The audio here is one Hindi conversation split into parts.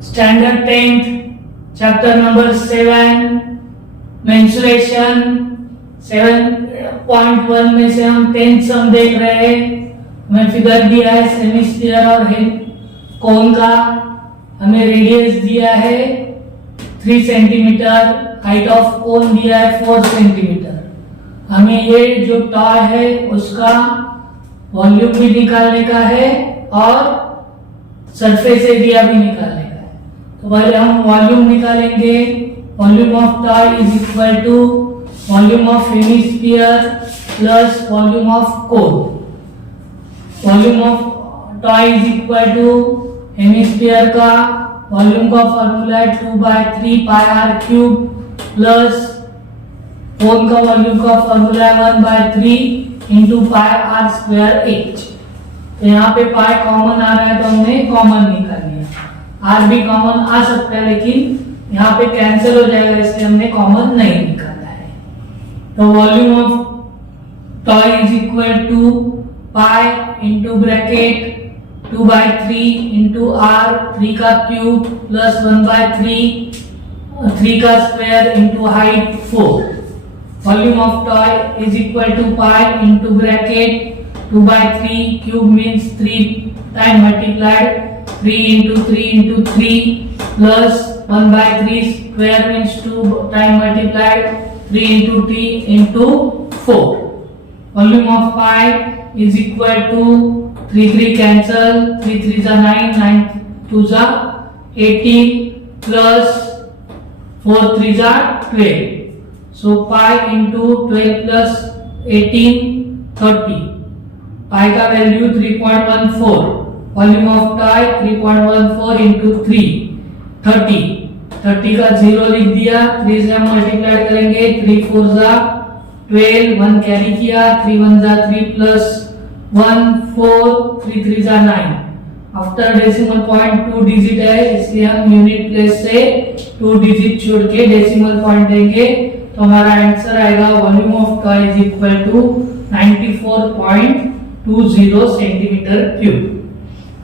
Standard 10th, chapter number 7, mensuration. 7.1 में से हम 10th सम देख रहे हैं. हमें फिगर दिया है सेमिस्फीयर और कोन का. हमें रेडियस दिया है 3 सेंटीमीटर, हाइट ऑफ कोन दिया है 4 सेंटीमीटर. हमें ये जो टॉय है उसका वॉल्यूम भी निकालने का है और सरफेस एरिया भी निकालने का है. तो पहले हम वॉल्यूम निकालेंगे. Volume of toy is equal to volume of hemisphere plus volume of cone. Volume of toy is equal to hemisphere का वॉल्यूम का फॉर्मूला है 2/3 pi r cube plus cone का वॉल्यूम का फॉर्मूला है 1/3 into pi are square h. तो यहाँ पे पाई कॉमन आ रहा है तो हमने कॉमन निकाल लिया. आर भी कॉमन आ सकता है लेकिन यहाँ पे कैंसिल हो जाएगा इसलिए हमने कॉमन नहीं निकाला है. तो volume of toy is equal to pi into bracket 2/3 into r 3 का क्यूब प्लस 1/3 3 का square into height 4. Volume of toy is equal to pi into bracket 2/3 cube means 3 time multiplied 3 into 3 into 3 plus 1/3 square means 2 time multiplied 3 into 3 into 4. Volume of pi is equal to 3 cancel 3 3s are 9 9 2s are 18 plus 4 3s are 12. So pi into 12 plus 18 30. Pi का value 3.14. Volume of toy 3.14 into 3 30 का 0 लिख दिया. 3 से हम मल्टीप्लाई करेंगे 3 4 जा 12 1 कैरी किया 3 1 जा 3 प्लस 1 4 3 3 जा 9. आफ्टर डेसिमल पॉइंट 2 डिजिट है इसलिए हम यूनिट प्लेस से 2 डिजिट छोड़ के डेसिमल पॉइंट देंगे तो हमारा आंसर आएगा volume of toy is equal to 94.20 centimetre cube.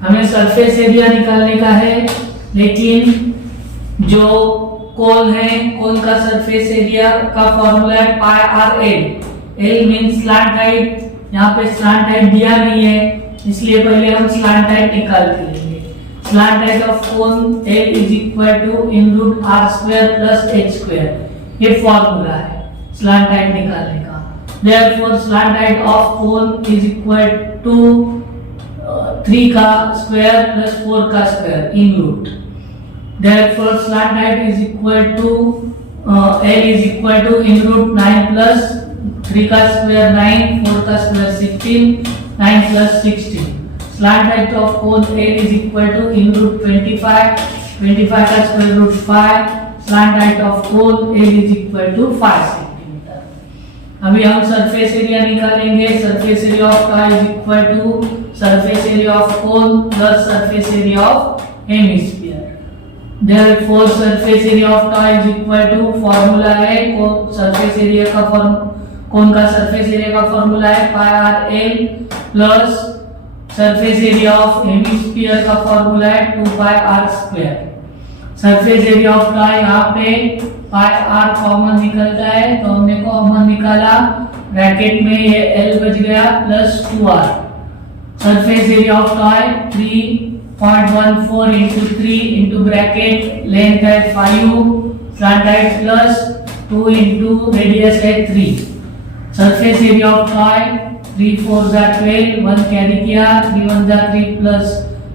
हमें सरफेस एरिया निकालने का है लेकिन जो कोन है कोन का सरफेस एरिया का फॉर्मूला है pi R L. L means slant height. यहाँ पे स्लैंट हाइट दिया नहीं है इसलिए पहले हम स्लैंट हाइट निकाल के लेंगे. Slant height of cone l is equal to in root r square plus h square. ये फॉर्मूला है स्लैंट हाइट निकालने का. Therefore slant height of cone is equal to 3 का स्क्वायर प्लस 4 का square in root. Therefore slant height is equal to L is equal to in root 9 plus 3 का स्क्वायर 9 4 का square 16 9 plus 16. Slant height of cone L is equal to in root 25 का square root 5. Slant height of cone L is equal to 5 centimetre. अभी हम सरफेस एरिया निकालेंगे. Surface area of toy is equal to surface area of cone plus surface area of hemisphere. Therefore surface area of toy is equal to formula है सरफेस एरिया का कोन का सरफेस एरिया का फॉर्मूला है pi R L plus surface area of hemisphere का फॉर्मूला है 2 pi are square. Surface area of toy यहाँ पे पाई आर कॉमन निकलता है तो हमने कॉमन निकाला. ब्रैकेट में ये एल बच गया plus 2r. Surface area of toy 3.14 into 3 into bracket length है 5 slant height plus 2 into radius है 3. surface area of toy 3 4 जा 12 1 कैरी किया 3 1 जा 3 plus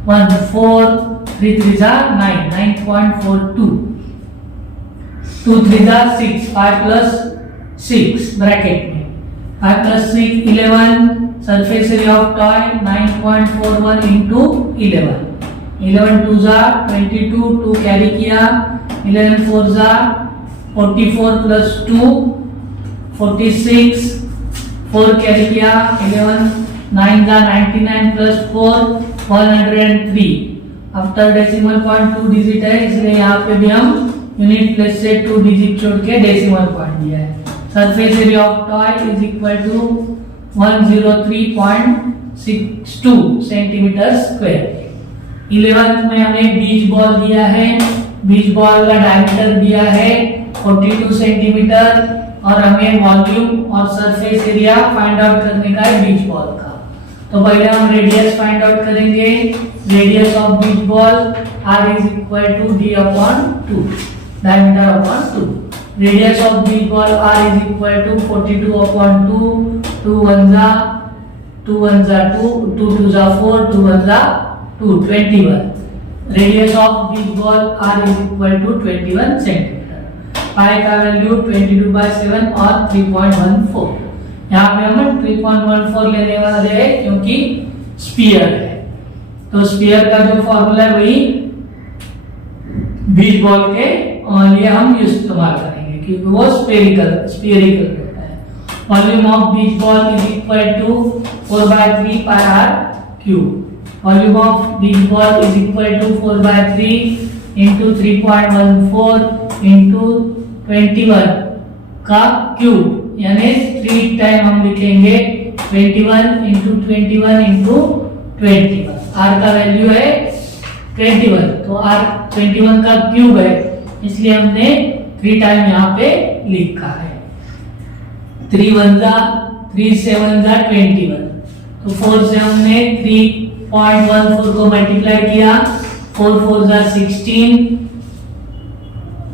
1 4 3 3 जा 9 9.42 2 3 जा 6 5 plus 6 bracket में 5 plus 6 11. surface area of toy 9.41 into 11 11 2 जा 22 2 कैरी किया 11 4 जा 44 प्लस 2 46 4 कैरी किया 11 9 जा 99 plus 4 103. After decimal point 2 digit है इसलिए यहाँ पे भी हम यूनिट प्लेस से 2 डिजिट छोड़ के डेसिमल पॉइंट दिया है. Surface area of toy is equal to 103.62 centimetre square. 11th में हमें बीच बॉल दिया है, बीच बॉल का डायमीटर दिया है 42 सेंटीमीटर और हमें वॉल्यूम और सरफेस एरिया फाइंड आउट करने का है बीच बॉल का। तो पहले हम रेडियस फाइंड आउट करेंगे। Radius of beach ball r is equal to d upon 2, diameter upon 2। Radius of beach ball r is equal to 42 upon 2, 2 1 जा 2 1 जा 2, 2 2 जा 4, 2 1 जा 2, 21। Radius of beach ball r is equal to 21 centimetre. Pi का वैल्यू 22/7 और 3.14। यहाँ पे हम 3.14 लेने वाले हैं क्योंकि स्फीयर है। तो स्फीयर का जो फॉर्मूला है वही बीच बॉल के लिए हम इस्तेमाल करेंगे क्योंकि वो स्फीयरिकल होता है। Volume of beach ball is equal to 4/3 pi r cube. Volume of beach ball is equal to 4/3 into 3.14 into 21 का क्यूब, यानी 3 टाइम हम लिखेंगे 21 into 21 into 21। r का वैल्यू है 21, तो r 21 का क्यूब है, इसलिए हमने 3 टाइम यहाँ पे लिखा है। 3 1 जा 3 7 जा 21, तो 4 से हमने 3.14 को मल्टीप्लाई किया, 4 4 जा 16,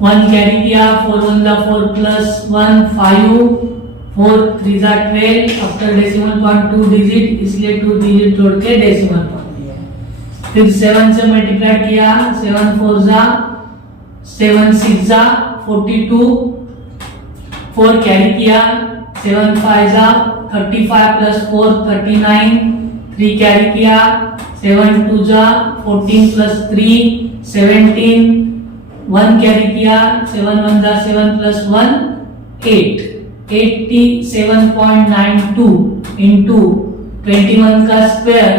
1 कैरी किया, 4 1 जा 4 प्लस 1 5, 4 3 जा 12, आफ्टर डेसिमल पॉइंट 2 डिजिट, इसलिए 2 डिजिट जोड़ के डेसिमल पॉइंट दिया है। फिर 7 से मल्टीप्लाई किया, 7 4 जा 7 6 जा 42, 4 कैरी किया, 7 5 जा 35 प्लस 4 39, 3 कैरी किया, 7 2 जा 14 प्लस 3 17, 1 कैरी किया, 7 1 जा 7 प्लस 1 8, 87.92 into 21 का स्क्वायर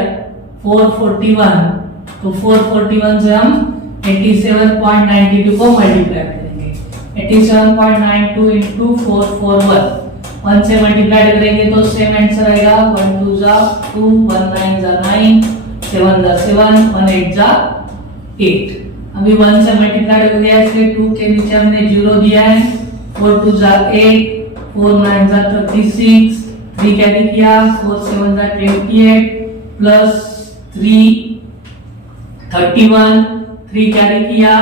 441, तो 441 से हम 87.92 को मल्टीप्लाई करेंगे। 87.92 into 441, 1 से मल्टीप्लाई करेंगे तो सेम आंसर आएगा। 1 2 जा 2, 1 9 जा 9, 7 जा 7, 1 8 जा 8। अभी 1 से मल्टीप्लाई कर दिया, इसलिए 2 के नीचे हमने 0 दिया है। 4 2 जा 8, 4 9 जा 36, 3 कैरी किया, 4 7 जा 28 प्लस 3 31, 3 कैरी किया,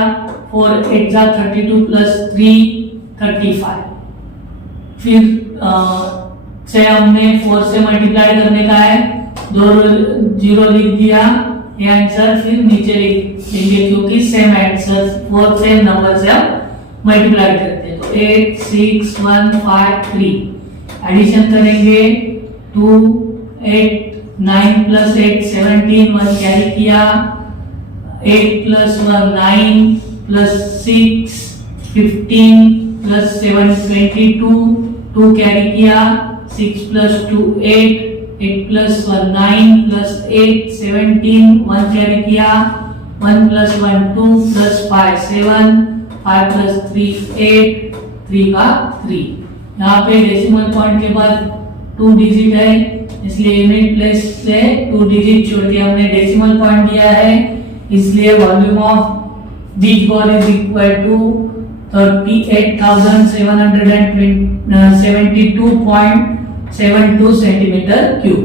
4 8 जा 32 प्लस 3 35। फिर से हमने 4 से मल्टीप्लाई करने का है, 2 0 लिख दिया, ये आंसर फिर नीचे लिख देंगे क्योंकि सेम आंसर 4 से नंबर से हम मल्टीप्लाई करते हैं। तो 8 6 1 5 3, एडिशन करेंगे 2 8 9 प्लस 8 17, 1 कैरी किया, 8 प्लस 1 9 प्लस 6 15 प्लस 7 22, 2 कैरी किया, 6 प्लस 2 8, 8 प्लस 1 9 प्लस 8 17, 1 कैरी किया, 1 प्लस 1 2 प्लस 5 7, 5 प्लस 3 8, 3 का 3। यहाँ पे डेसिमल पॉइंट के बाद 2 डिजिट है, इसलिए यूनिट प्लेस से 2 डिजिट छोड़ के हमने डेसिमल पॉइंट दिया है, इसलिए volume of beach ball is equal to 38,772.72 centimetre cube.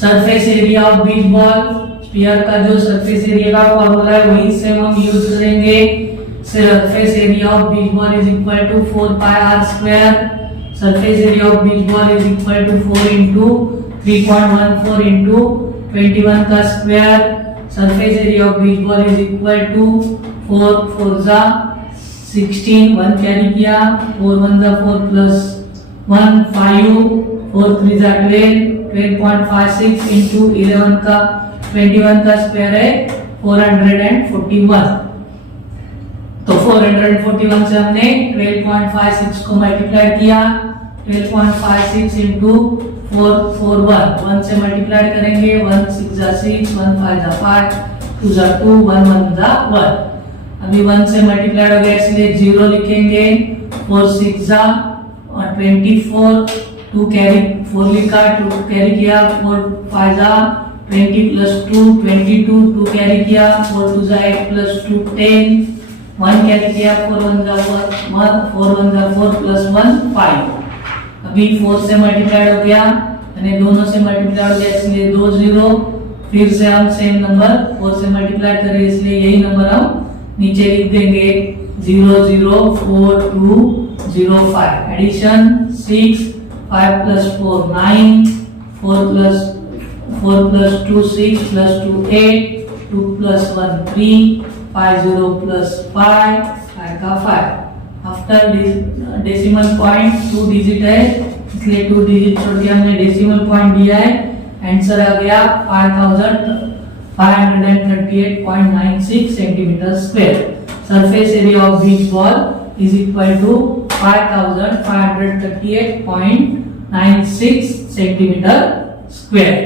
Surface area of beach ball, sphere का जो सरफेस एरिया का फॉर्मूला है वही सेम हम यूज करेंगे। Surface area of beach ball is equal to 4 pi r square. Surface area of beach ball is equal to 4 into 3.14 into 21 का square. Surface area of beach ball is equal to 4 4 जा 16, 1 कैरी किया, 4 1 जा 4 प्लस 1 5, 4 3 जा 12, 12.56 into 11 का 21 का स्क्वायर है 441। तो 441 से हमने 12.56 को मल्टीप्लाई किया, 12.56 into 441, 1 से मल्टीप्लाई करेंगे, 1 6 जा 6, 1 5 जा 5, 2 जा 2, 1 1 जा 1। अभी 1 से मल्टीप्लाई हो गया इसलिए 0 लिखेंगे, 4 6 जा 24, 2 कैरी 4 लिखा, 2 कैरी किया, 4 5 जा 20 plus 2 22, 2 कैरी किया, 4 2 जा 8 plus 2 10, 1 कैरी किया, 4 1 जा 1, 4 1 जा 4 plus 1 5। अभी 4 से मल्टीप्लाइड हो गया यानी दोनों से मल्टीप्लाई हो गया इसलिए 2 0। फिर से हम सेम नंबर 4 से मल्टीप्लाई करें इसलिए यही नंबर हम नीचे लिख देंगे 0 0 4 2 0 5। Addition 6 5 plus 4 9, 4 plus 2 6 plus 2 8, 2 plus 1 3, 5 0 plus 5 का 5। आफ्टर डेसिमल पॉइंट 2 डिजिट है इसलिए 2 डिजिट छोड़ के हमने डेसिमल पॉइंट दिया है। आंसर आ गया 5538.96 centimetre square. Surface area of beach ball is equal to 5538.96 centimetre square.